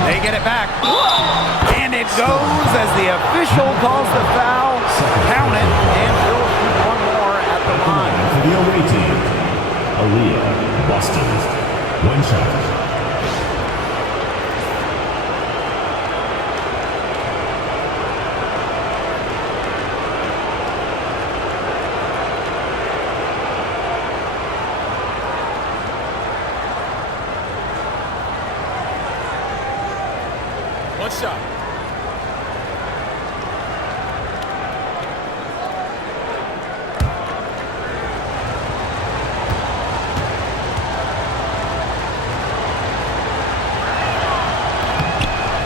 They get it back. And it goes as the official calls the foul. Count it, and he'll shoot one more at the line. For the away team, Aaliyah, Boston. 1 shot. One shot.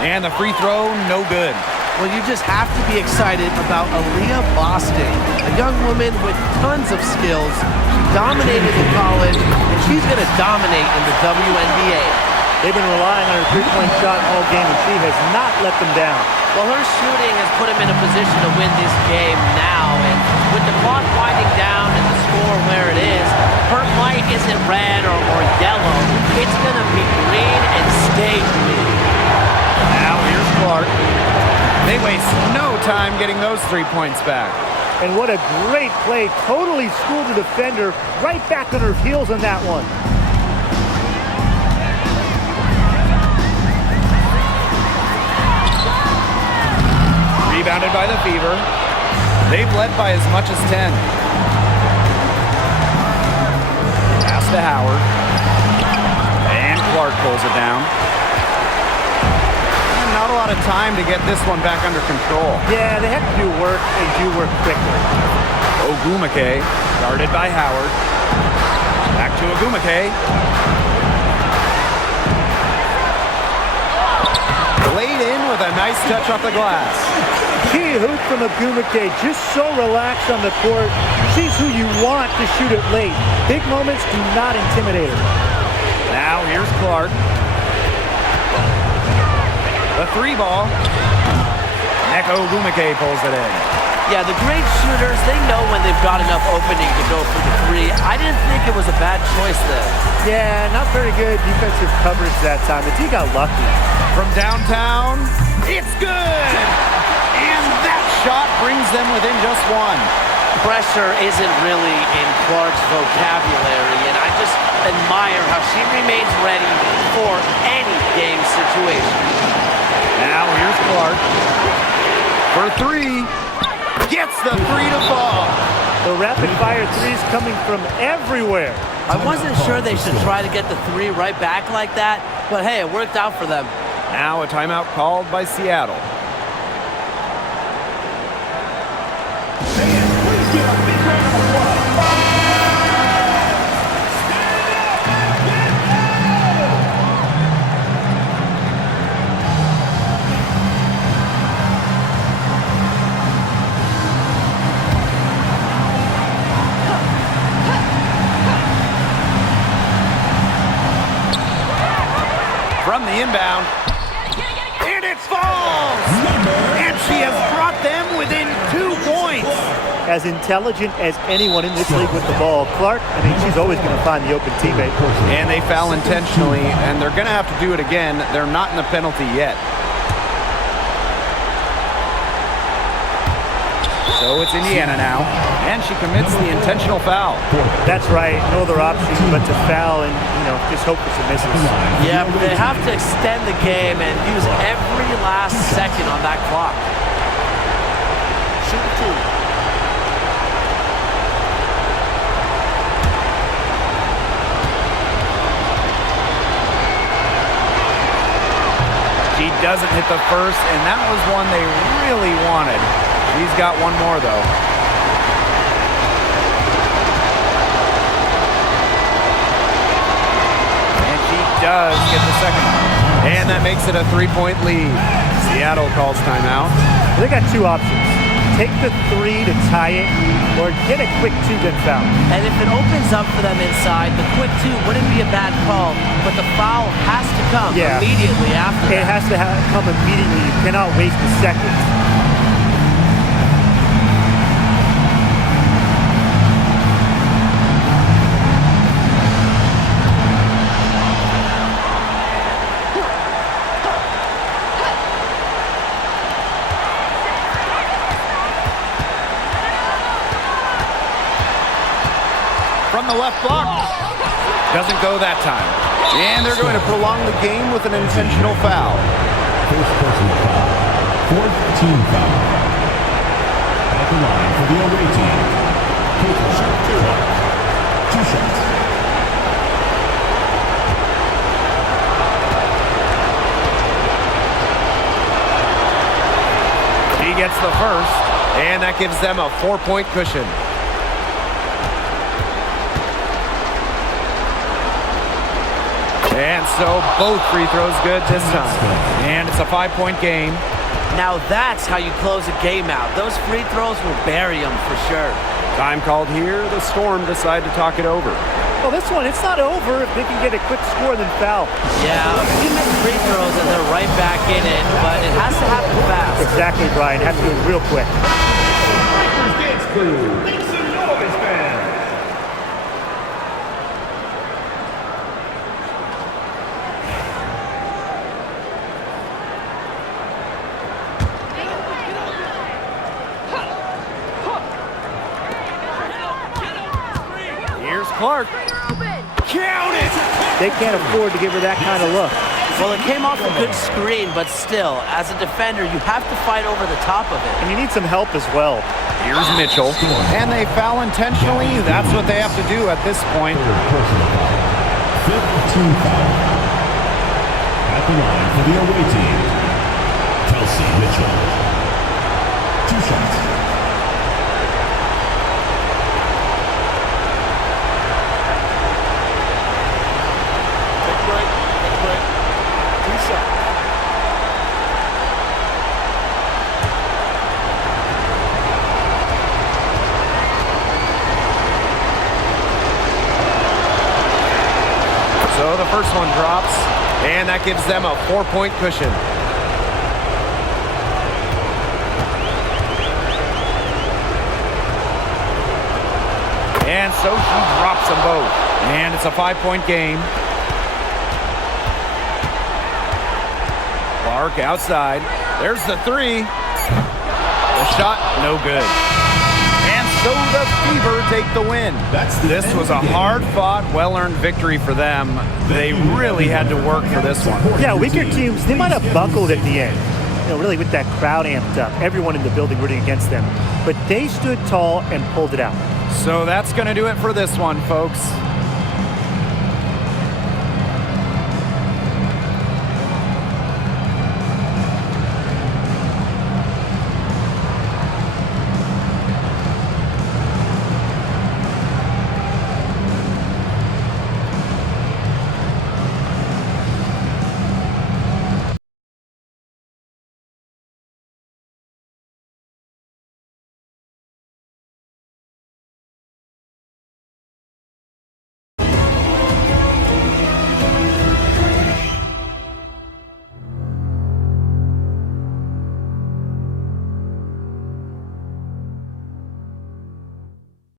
And the free throw, no good. Well, you just have to be excited about Aaliyah Boston, a young woman with tons of skills. She dominated in college, and she's going to dominate in the WNBA. They've been relying on her three-point shot all game, and she has not let them down. Well, her shooting has put him in a position to win this game now, and with the clock winding down and the score where it is, her light isn't red or yellow. It's going to be green and stay green. Now here's Clark. They waste no time getting those 3 points back. And what a great play. Totally schooled the defender. Right back on her heels on that one. Rebounded by the Fever. They've led by as much as 10. Pass to Howard. And Clark pulls it down. And not a lot of time to get this one back under control. Yeah, they have to do work and do work quickly. Ogumake, guarded by Howard. Back to Ogumake. Laid in with a nice touch off the glass. Key hoop from Ogumake, just so relaxed on the court. She's who you want to shoot it late. Big moments do not intimidate her. Now here's Clark. The 3 ball. Neko Ogumake pulls it in. Yeah, the great shooters, they know when they've got enough opening to go for the 3. I didn't think it was a bad choice there. Yeah, not very good defensive coverage that time. The team got lucky. From downtown, it's good! And that shot brings them within just 1. Pressure isn't really in Clark's vocabulary, and I just admire how she remains ready for any game situation. Now here's Clark. For 3. Gets the 3 to fall. The rapid-fire threes coming from everywhere. I wasn't sure they should try to get the 3 right back like that, but hey, it worked out for them. Now a timeout called by Seattle. Please give a big round of applause. From the inbound, and it falls! And she has brought them within 2 points. As intelligent as anyone in this league with the ball, Clark, she's always going to find the open teammate. And they foul intentionally, and they're going to have to do it again. They're not in the penalty yet. So it's Indiana now, and she commits the intentional foul. That's right. No other option but to foul and, just hope for some misses. Yeah, but they have to extend the game and use every last second on that clock. Shoot 2. She doesn't hit the first, and that was one they really wanted. She's got one more, though. And she does get the second one. And that makes it a 3-point lead. Seattle calls timeout. They got 2 options. Take the 3 to tie it, or get a quick 2 then foul. And if it opens up for them inside, the quick 2 wouldn't be a bad call, but the foul has to come immediately after It has to come immediately. You cannot waste a second. on the left block. Doesn't go that time. And they're going to prolong the game with an intentional foul. First personal foul. Fourth team foul. At the line for the away team. Clark. 2 shots. He gets the first, and that gives them a 4-point cushion. And so both free throws good this time. And it's a 5-point game. Now that's how you close a game out. Those free throws will bury them for sure. Time called here. The Storm decide to talk it over. Well, this one, it's not over if they can get a quick score then foul. Yeah, you make free throws and they're right back in it, but it has to happen fast. Exactly, Brian. It has to do it real quick. Dance crew. Make some noise, fans. Here's Clark. Count it! They can't afford to give her that kind of look. Well, it came off a good screen, but still, as a defender, you have to fight over the top of it. And you need some help as well. Here's Mitchell. And they foul intentionally. That's what they have to do at this point. Personal foul. Fifth team foul. At the line for the away team. Kelsey Mitchell. 2 shots. So the first one drops, and that gives them a 4-point cushion. And so she drops them both. And it's a 5-point game. Clark outside. There's the 3. The shot, no good. And so the Fever take the win. This was a hard-fought, well-earned victory for them. They really had to work for this one. Yeah, weaker teams, they might have buckled at the end. You know, really with that crowd amped up. Everyone in the building rooting against them. But they stood tall and pulled it out. So that's going to do it for this one, folks.